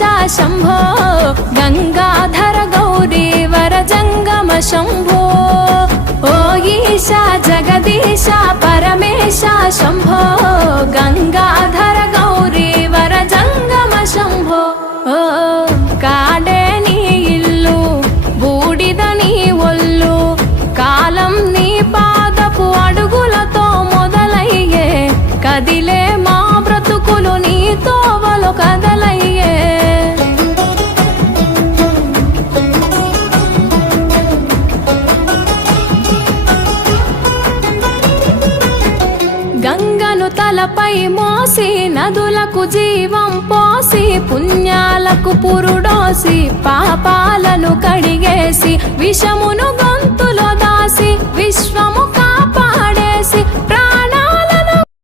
शम्भो गंगाधर गौरी वर जंगम शम्भो ओ ईशा जगदीशा परमेशा शम्भो गंगाधर गौरी वर जंगम शम्भो ओ काडे नी इल्लु बूडिद नी ఒళ్ళు కాలం నీ పాదపు అడుగులతో మొదలయ్యే కదిలే మా బ్రతుకులు నీ తోవలు కదలయ్యే గంగను తలపై మోసి నదులకు జీవం పోసి పుణ్యాలకు పురుడోసి పాపాలను కడిగేసి విషమును గొంతులో దాసి విశ్వము